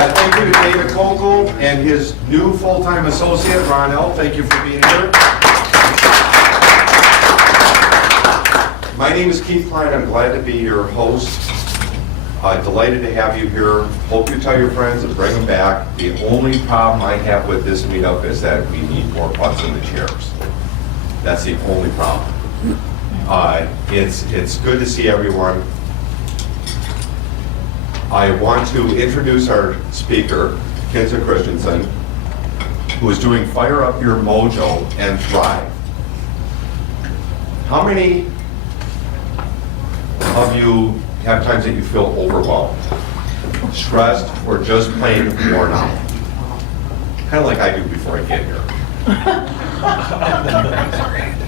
Thank you to David Kokel and his new full-time associate, Ron L. Thank you for being here. My name is Keith Klein. I'm glad to be your host. Delighted to have you here. Hope you tell your friends and bring them back. The only problem I have with this meetup is that we need more butts in the chairs. That's the only problem. It's good to see everyone. I want to introduce our speaker, Kinza Christenson, who is doing Fire Up Your Mojo and Thrive. How many of you have times that you feel overwhelmed, stressed, or just plain worn out? Kind of like I do before I get here.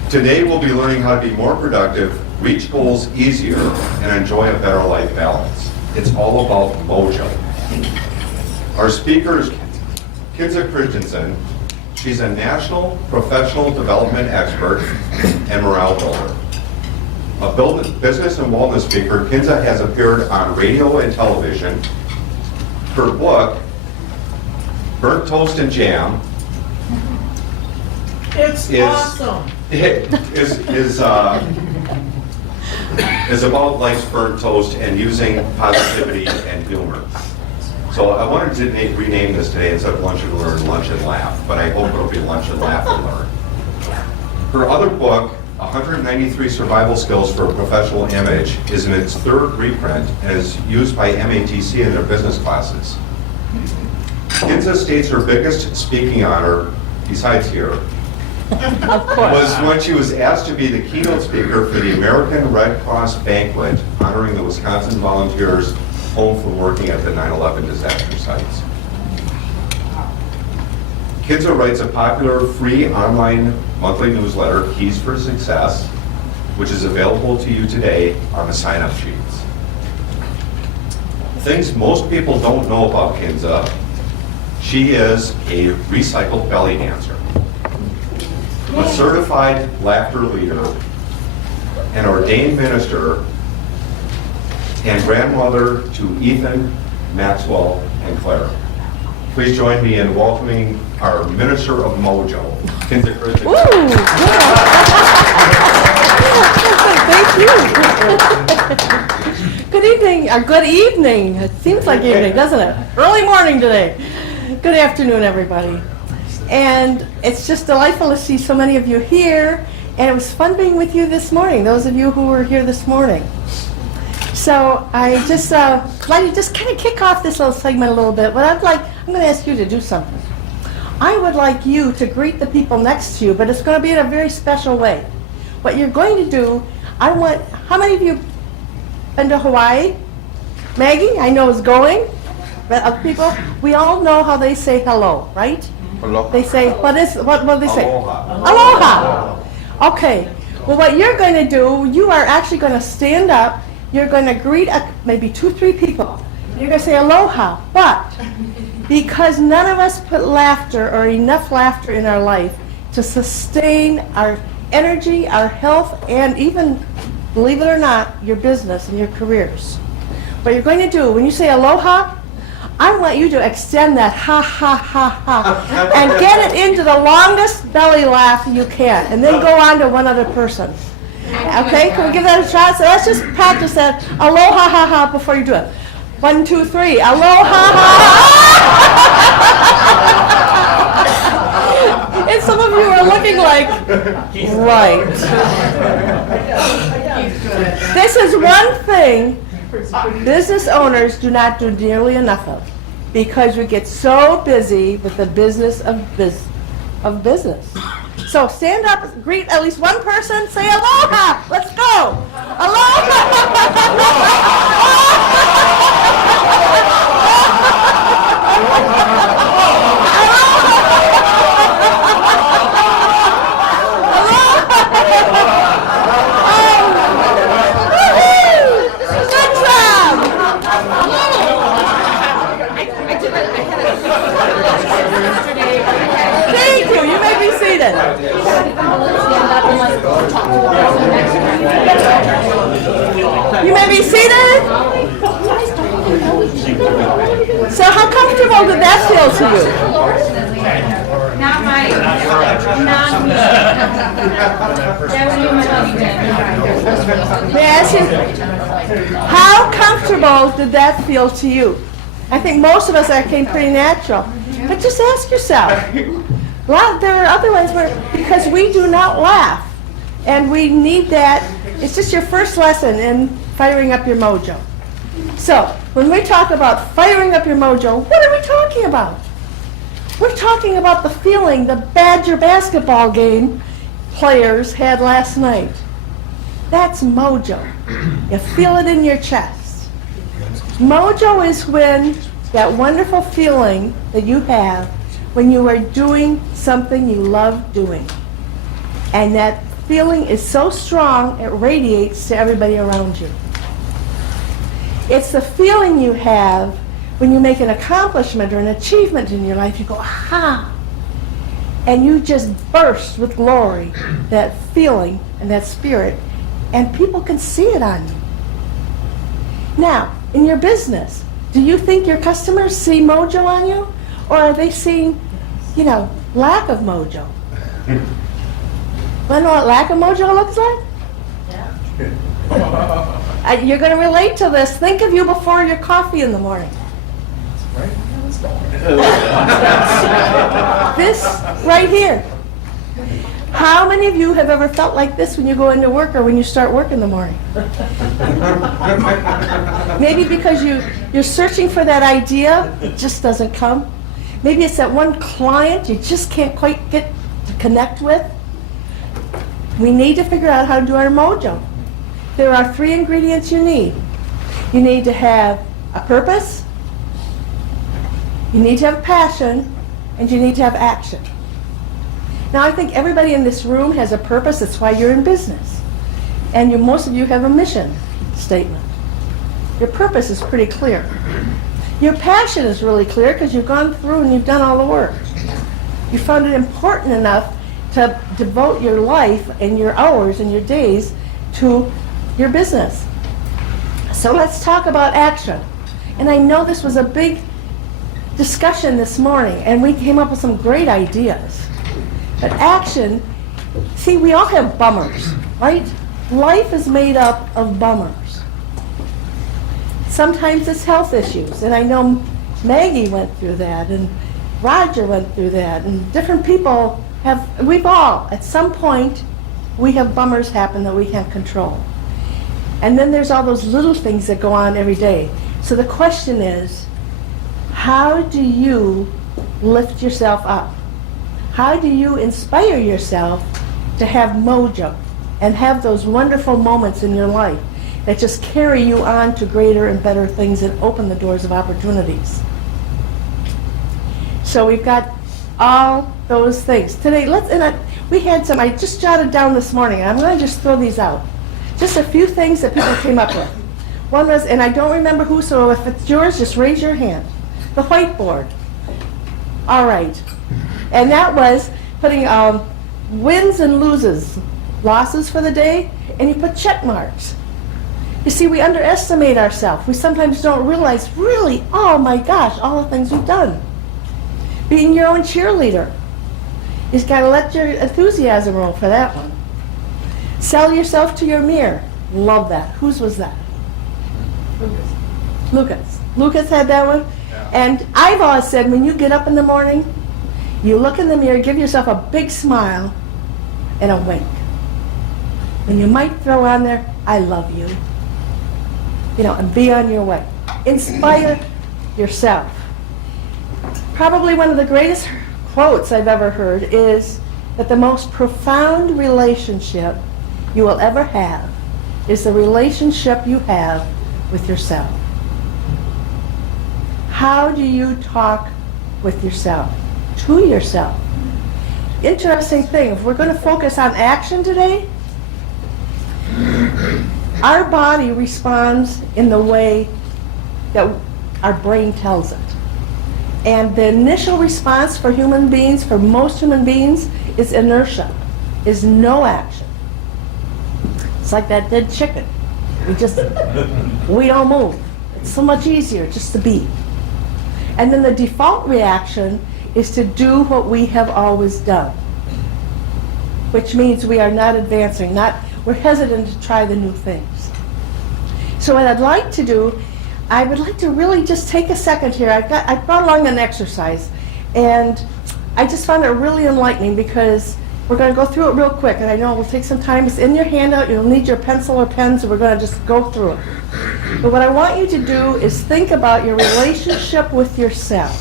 Today we'll be learning how to be more productive, reach goals easier, and enjoy a better life balance. It's all about Mojo. Our speaker is Kinza Christenson. She's a national professional development expert and morale builder. A business and wellness speaker, Kinza has appeared on radio and television. Her book, Burnt Toast and Jam, It's awesome. is about life's burnt toast and using positivity and humor. So I wanted to rename this today instead of Lunch and Learn, Lunch and Laugh, but I hope it'll be Lunch and Laugh and Learn. Her other book, 193 Survival Skills for a Professional Image, is in its third reprint and is used by MATC in their business classes. Kinza states her biggest speaking honor, besides here, was when she was asked to be the keynote speaker for the American Red Cross banquet honoring the Wisconsin volunteers home from working at the 9/11 disaster sites. Kinza writes a popular free online monthly newsletter, Keys for Success, which is available to you today on the sign-up sheets. Things most people don't know about Kinza: she is a recycled belly dancer, a certified laughter leader, an ordained minister, and grandmother to Ethan, Maxwell, and Claire. Please join me in welcoming our Minister of Mojo, Kinza Christenson. Thank you. Good evening, or good evening. It seems like evening, doesn't it? Early morning today. Good afternoon, everybody. And it's just delightful to see so many of you here. And it was fun being with you this morning, those of you who were here this morning. So I just like to just kind of kick off this little segment a little bit. But I'm going to ask you to do something. I would like you to greet the people next to you, but it's going to be in a very special way. What you're going to do, how many of you been to Hawaii? Maggie, I know, is going. But other people, we all know how they say hello, right? Aloha. They say, what do they say? Aloha. Aloha. Okay. Well, what you're going to do, you are actually going to stand up. You're going to greet maybe 2-3 people. You're going to say aloha. But because none of us put laughter or enough laughter in our life to sustain our energy, our health, and even, believe it or not, your business and your careers. What you're going to do, when you say aloha, I want you to extend that ha, ha, ha, ha, and get it into the longest belly laugh you can, and then go on to one other person. Okay, can we give that a shot? So let's just practice that aloha, ha, ha before you do it. 1, 2, 3, aloha, ha, ha. And some of you are looking like, right. This is one thing business owners do not do nearly enough of, because we get so busy with the business of business. So stand up, greet at least one person, say aloha. Let's go. Aloha. Thank you. You may be seated. You may be seated. So how come comfortable did that feel to you? Not mine. Not me. That would be my husband. May I ask you, how comfortable did that feel to you? I think most of us that came pretty natural. But just ask yourself. There are other ones where, because we do not laugh, and we need that. It's just your first lesson in firing up your mojo. So, when we talk about firing up your mojo, what are we talking about? We're talking about the feeling the Badger basketball game players had last night. That's mojo. You feel it in your chest. Mojo is when that wonderful feeling that you have when you are doing something you love doing. And that feeling is so strong, it radiates to everybody around you. It's the feeling you have when you make an accomplishment or an achievement in your life. You go, aha! And you just burst with glory, that feeling and that spirit, and people can see it on you. Now, in your business, do you think your customers see mojo on you? Or are they seeing, lack of mojo? Want to know what lack of mojo looks like? Yeah. You're going to relate to this. Think of you before your coffee in the morning. This right here. How many of you have ever felt like this when you go into work or when you start work in the morning? Maybe because you're searching for that idea, it just doesn't come. Maybe it's that one client you just can't quite get to connect with. We need to figure out how to do our mojo. There are 3 ingredients you need. You need to have a purpose, you need to have passion, and you need to have action. Now, I think everybody in this room has a purpose. That's why you're in business. And most of you have a mission statement. Your purpose is pretty clear. Your passion is really clear because you've gone through and you've done all the work. You found it important enough to devote your life and your hours and your days to your business. So let's talk about action. And I know this was a big discussion this morning, and we came up with some great ideas. But action, see, we all have bummers, right? Life is made up of bummers. Sometimes it's health issues, and I know Maggie went through that, and Roger went through that, and different people we've all, at some point, we have bummers happen that we can't control. And then there's all those little things that go on every day. So the question is, how do you lift yourself up? How do you inspire yourself to have mojo and have those wonderful moments in your life that just carry you on to greater and better things and open the doors of opportunities? So we've got all those things. Today, we had some, I just jotted down this morning, and I'm going to just throw these out. Just a few things that people came up with. One was, and I don't remember who, so if it's yours, just raise your hand. The whiteboard. All right. And that was putting wins and losses for the day, and you put check marks. You see, we underestimate ourselves. We sometimes don't realize, really, oh my gosh, all the things we've done. Being your own cheerleader. You've got to let your enthusiasm roll for that one. Sell yourself to your mirror. Love that. Whose was that? Lucas. Lucas had that one. Yeah. And I've always said, when you get up in the morning, you look in the mirror, give yourself a big smile and a wink. And you might throw on there, I love you. And be on your way. Inspire yourself. Probably one of the greatest quotes I've ever heard is that the most profound relationship you will ever have is the relationship you have with yourself. How do you talk with yourself, to yourself? Interesting thing, if we're going to focus on action today, our body responds in the way that our brain tells it. And the initial response for human beings, for most human beings, is inertia, is no action. It's like that dead chicken. We don't move. It's so much easier just to be. And then the default reaction is to do what we have always done, which means we are not advancing, we're hesitant to try the new things. So what I'd like to do, I would like to really just take a second here. I brought along an exercise, and I just found it really enlightening because we're going to go through it real quick, and I know it will take some time. It's in your handout. You'll need your pencil or pens, and we're going to just go through it. But what I want you to do is think about your relationship with yourself,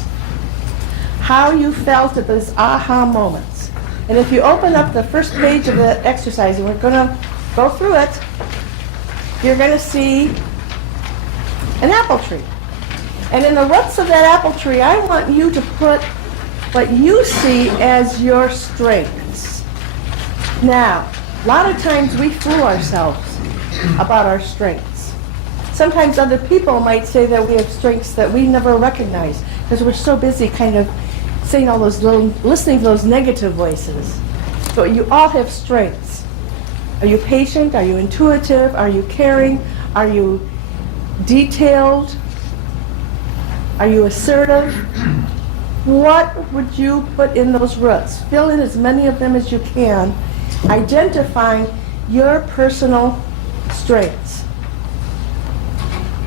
how you felt at those aha moments. And if you open up the first page of the exercise, and we're going to go through it, you're going to see an apple tree. And in the roots of that apple tree, I want you to put what you see as your strengths. Now, a lot of times we fool ourselves about our strengths. Sometimes other people might say that we have strengths that we never recognize because we're so busy kind of saying all those listening to those negative voices. But you all have strengths. Are you patient? Are you intuitive? Are you caring? Are you detailed? Are you assertive? What would you put in those roots? Fill in as many of them as you can, identifying your personal strengths.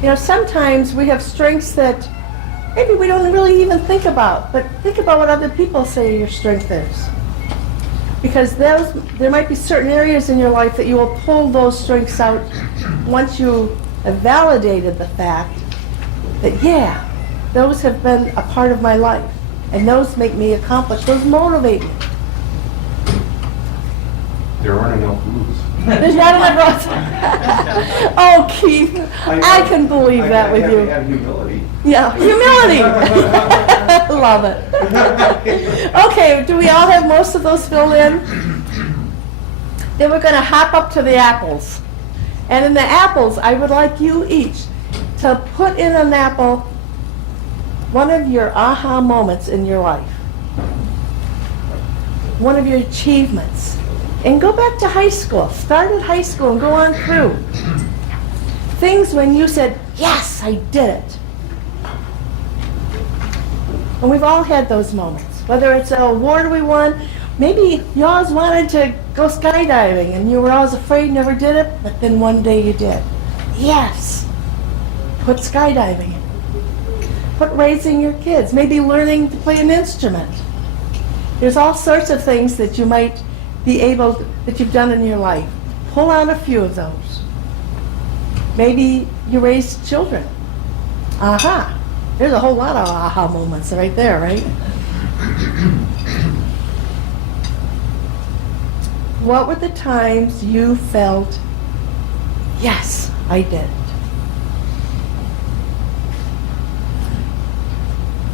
You know, sometimes we have strengths that maybe we don't really even think about, but think about what other people say your strength is. Because there might be certain areas in your life that you will pull those strengths out once you have validated the fact that, yeah, those have been a part of my life. And those make me accomplish. Those motivate me. There aren't enough blues. There's not enough rocks. Oh, Keith, I can believe that with you. I have humility. Yeah, humility. Love it. Okay, do we all have most of those filled in? Then we're going to hop up to the apples. And in the apples, I would like you each to put in an apple one of your aha moments in your life, one of your achievements, and go back to high school. Start at high school and go on through. Things when you said, yes, I did it. And we've all had those moments, whether it's an award we won. Maybe you always wanted to go skydiving and you were always afraid, never did it, but then one day you did. Yes, put skydiving in. Put raising your kids, maybe learning to play an instrument. There's all sorts of things that you might be able, that you've done in your life. Pull out a few of those. Maybe you raised children. Aha. There's a whole lot of aha moments right there, right? What were the times you felt, yes, I did it?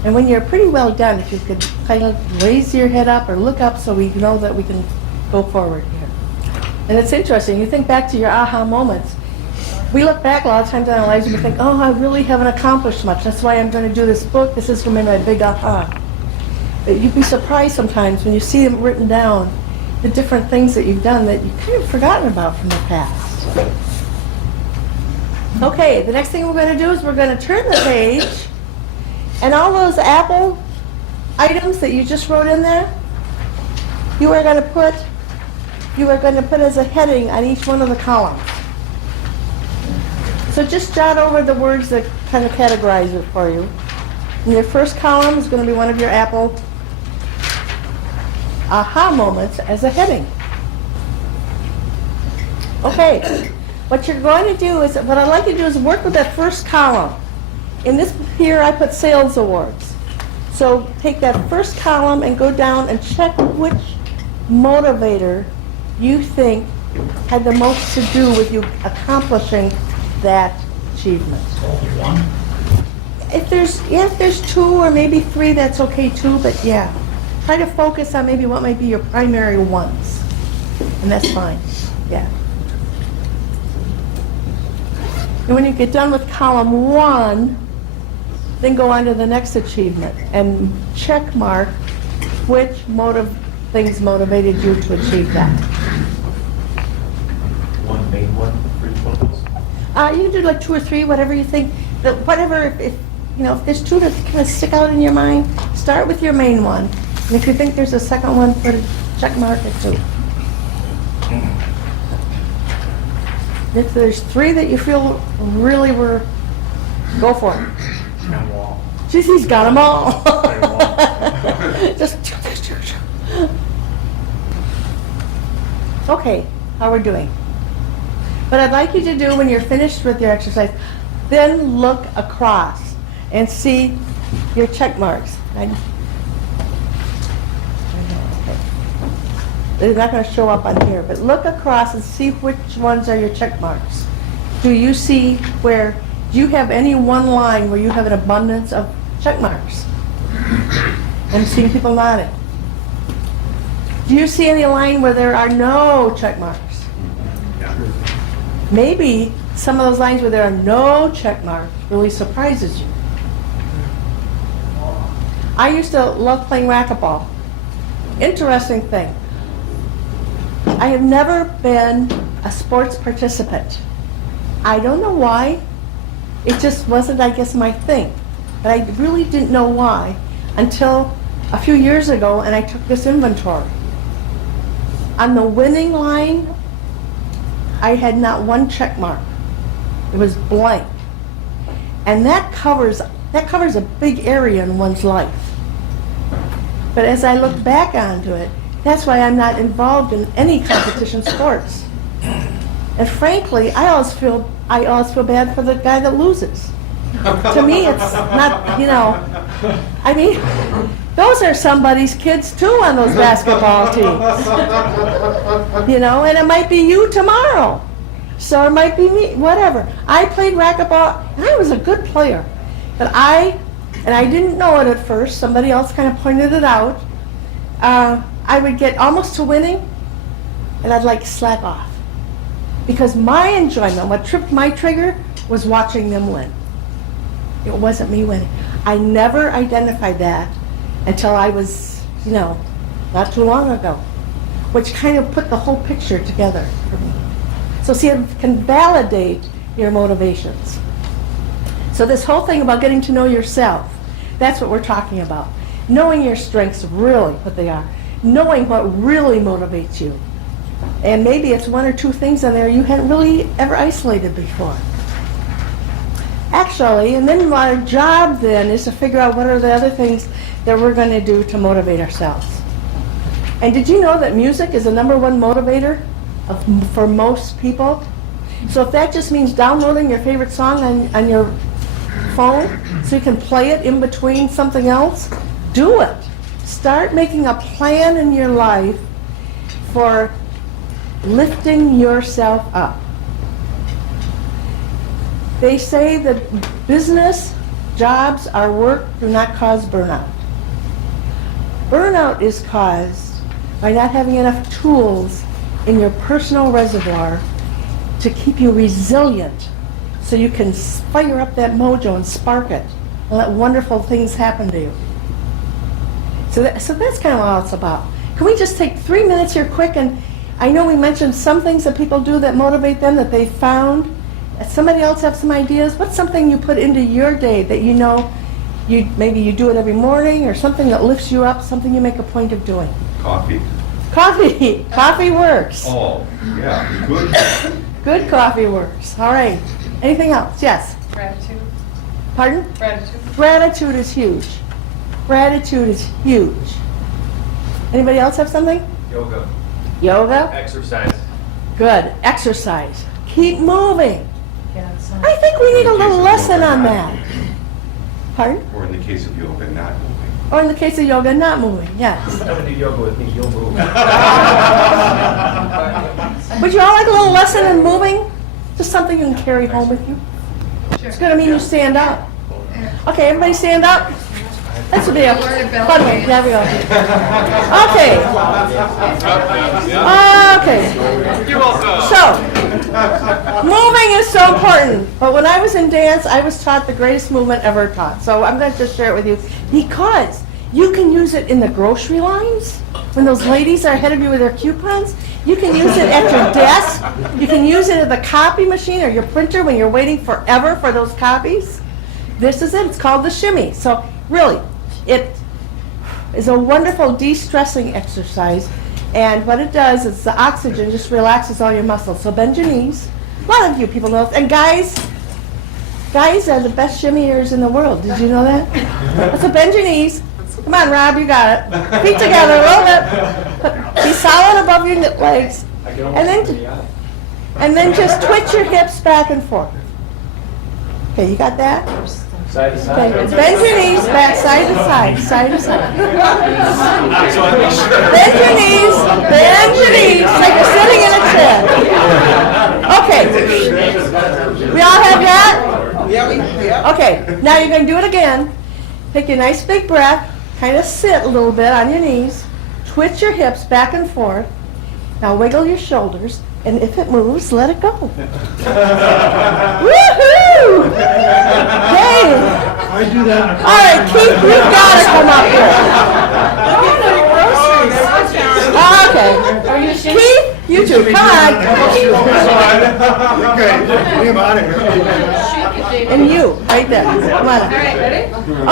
And when you're pretty well done, if you could kind of raise your head up or look up so we know that we can go forward here. And it's interesting, you think back to your aha moments. We look back a lot of times in our lives and we think, oh, I really haven't accomplished much. That's why I'm going to do this book. This is going to be my big aha. But you'd be surprised sometimes when you see them written down, the different things that you've done that you've kind of forgotten about from the past. Okay, the next thing we're going to do is we're going to turn the page. And all those apple items that you just wrote in there, you are going to put as a heading on each one of the columns. So just jot over the words that kind of categorize it for you. And your first column is going to be one of your apple aha moments as a heading. Okay, what you're going to do is, what I'd like you to do is work with that first column. In this here, I put sales awards. So take that first column and go down and check which motivator you think had the most to do with you accomplishing that achievement. Only one? If there's two or maybe three, that's okay too, but yeah. Try to focus on maybe what might be your primary ones. And that's fine, yeah. And when you get done with column one, then go on to the next achievement and check mark which things motivated you to achieve that. One main one for each one of those? You can do like two or three, whatever you think. Whatever, if you know, if there's two that kind of stick out in your mind, start with your main one. And if you think there's a second one, put a check mark or two. If there's three that you feel really were, go for it. Jeez, he's got them all. Just. Okay, how we're doing. What I'd like you to do when you're finished with your exercise, then look across and see your check marks. They're not going to show up on here, but look across and see which ones are your check marks. Do you see where, do you have any one line where you have an abundance of check marks? I'm seeing people nodding. Do you see any line where there are no check marks? Maybe some of those lines where there are no check marks really surprises you. I used to love playing racquetball. Interesting thing. I have never been a sports participant. I don't know why. It just wasn't, I guess, my thing. But I really didn't know why until a few years ago, and I took this inventory. On the winning line, I had not one check mark. It was blank. And that covers a big area in one's life. But as I look back onto it, that's why I'm not involved in any competition sports. And frankly, I always feel bad for the guy that loses. To me, it's not, you know, I mean, those are somebody's kids too on those basketball teams. You know, and it might be you tomorrow. So it might be me, whatever. I played racquetball, and I was a good player. But I didn't know it at first, somebody else kind of pointed it out. I would get almost to winning, and I'd like slap off. Because my enjoyment, what tripped my trigger, was watching them win. It wasn't me winning. I never identified that until I was, you know, not too long ago, which kind of put the whole picture together for me. So see, it can validate your motivations. So this whole thing about getting to know yourself, that's what we're talking about. Knowing your strengths, really what they are. Knowing what really motivates you. And maybe it's one or two things on there you hadn't really ever isolated before. Actually, and then our job then is to figure out what are the other things that we're going to do to motivate ourselves. And did you know that music is the #1 motivator for most people? So if that just means downloading your favorite song on your phone so you can play it in between something else, do it. Start making a plan in your life for lifting yourself up. They say that business, jobs, our work do not cause burnout. Burnout is caused by not having enough tools in your personal reservoir to keep you resilient so you can fire up that mojo and spark it and let wonderful things happen to you. So that's kind of what it's about. Can we just take 3 minutes here quick? And I know we mentioned some things that people do that motivate them that they found. Does somebody else have some ideas? What's something you put into your day that you know maybe you do it every morning, or something that lifts you up, something you make a point of doing? Coffee. Coffee. Coffee works. Oh, yeah, good. Good coffee works. All right. Anything else? Yes? Gratitude. Pardon? Gratitude. Gratitude is huge. Gratitude is huge. Anybody else have something? Yoga. Yoga? Exercise. Good. Exercise. Keep moving. Yeah, some- I think we need a little lesson on that. Pardon? Or in the case of yoga, not moving. Or in the case of yoga, not moving. Yes. Come and do yoga with me, you'll move. Would you all like a little lesson in moving? Just something you can carry home with you? It's going to mean you stand up. Okay, everybody stand up. This will be a fun one. There we go. Okay. Okay. So, moving is so important. But when I was in dance, I was taught the greatest movement ever taught. So I'm going to just share it with you because you can use it in the grocery lines when those ladies are ahead of you with their coupons. You can use it at your desk. You can use it at the copy machine or your printer when you're waiting forever for those copies. This is it. It's called the shimmy. So really, it is a wonderful de-stressing exercise. And what it does is the oxygen just relaxes all your muscles. So bend your knees. A lot of you people know this. And guys are the best shimmiers in the world. Did you know that? So bend your knees. Come on, Rob, you got it. Feet together, roll it. Be solid above your legs. And then just twitch your hips back and forth. Okay, you got that? Side to side. Okay, bend your knees back, side to side, side to side. Bend your knees, like you're sitting in a chair. Okay. We all have that? Yeah. Okay, now you're going to do it again. Take a nice big breath, kind of sit a little bit on your knees, twitch your hips back and forth. Now wiggle your shoulders, and if it moves, let it go. Woohoo! Hey! I do that. All right, Keith, you've got to come up here. Okay. Keith, you two, come on. Okay, leave him out of here. And you, right there. Come on.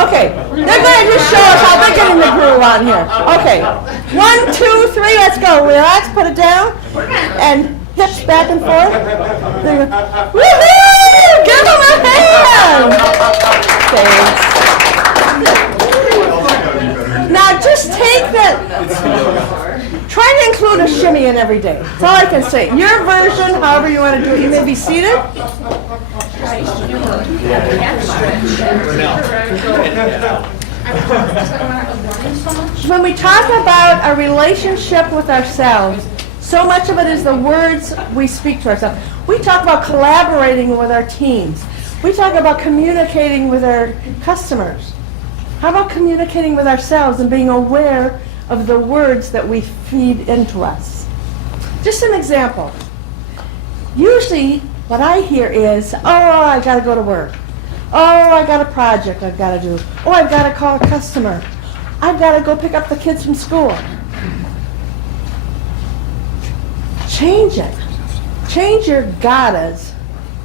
Okay, they're going to just show us how they're getting the groove on here. Okay, 1, 2, 3, let's go. Relax, put it down, and hips back and forth. There you go. Woohoo! Give them a hand! Thanks. Now just take that. Try to include a shimmy in every day. That's all I can say. Your version, however you want to do it. You may be seated. When we talk about our relationship with ourselves, so much of it is the words we speak to ourselves. We talk about collaborating with our teams. We talk about communicating with our customers. How about communicating with ourselves and being aware of the words that we feed into us? Just an example. Usually what I hear is, oh, I got to go to work. Oh, I got a project I've got to do. Oh, I've got to call a customer. I've got to go pick up the kids from school. Change it. Change your gottas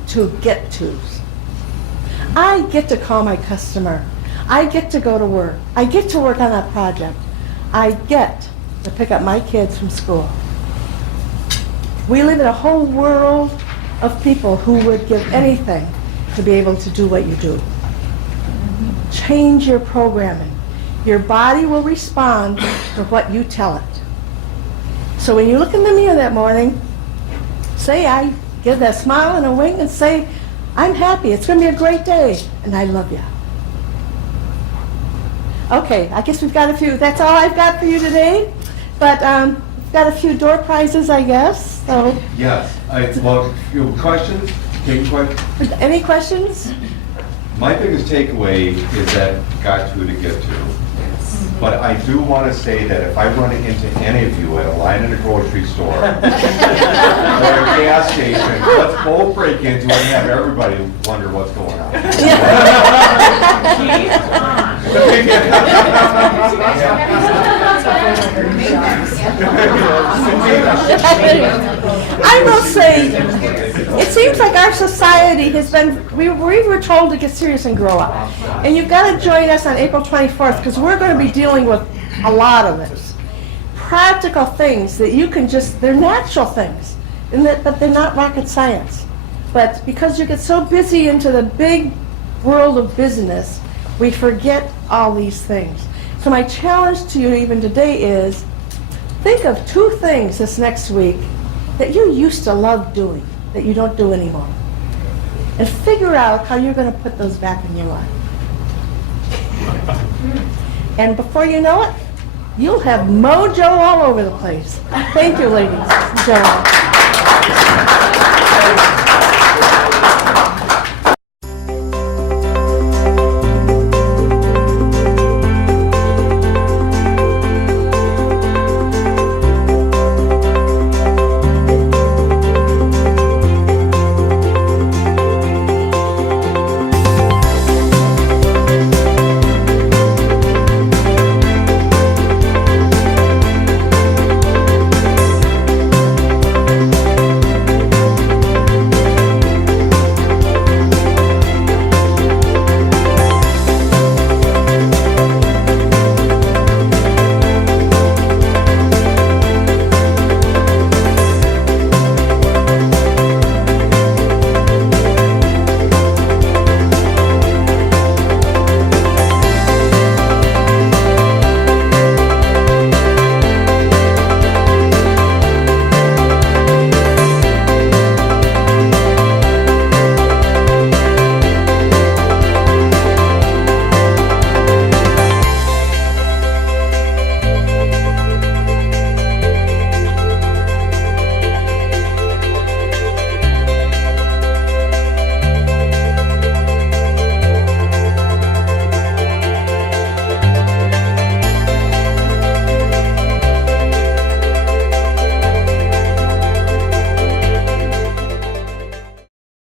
to get tos. I get to call my customer. I get to go to work. I get to work on that project. I get to pick up my kids from school. We live in a whole world of people who would give anything to be able to do what you do. Change your programming. Your body will respond to what you tell it. So when you look in the mirror that morning, say, I give that smile and a wink and say, I'm happy, it's going to be a great day, and I love you. Okay, I guess we've got a few, that's all I've got for you today, but we've got a few door prizes, I guess, so. Yes, well, you have questions? Take questions? Any questions? My biggest takeaway is that got to get to. But I do want to say that if I run into any of you at a line in a grocery store or a gas station, let's both break into it and have everybody wonder what's going on. I will say, it seems like our society has been, we were told to get serious and grow up. And you've got to join us on April 24th because we're going to be dealing with a lot of this. Practical things that you can just, they're natural things, but they're not rocket science. But because you get so busy into the big world of business, we forget all these things. So my challenge to you even today is, think of 2 things this next week that you used to love doing, that you don't do anymore. And figure out how you're going to put those back in your life. And before you know it, you'll have mojo all over the place. Thank you, ladies and gentlemen.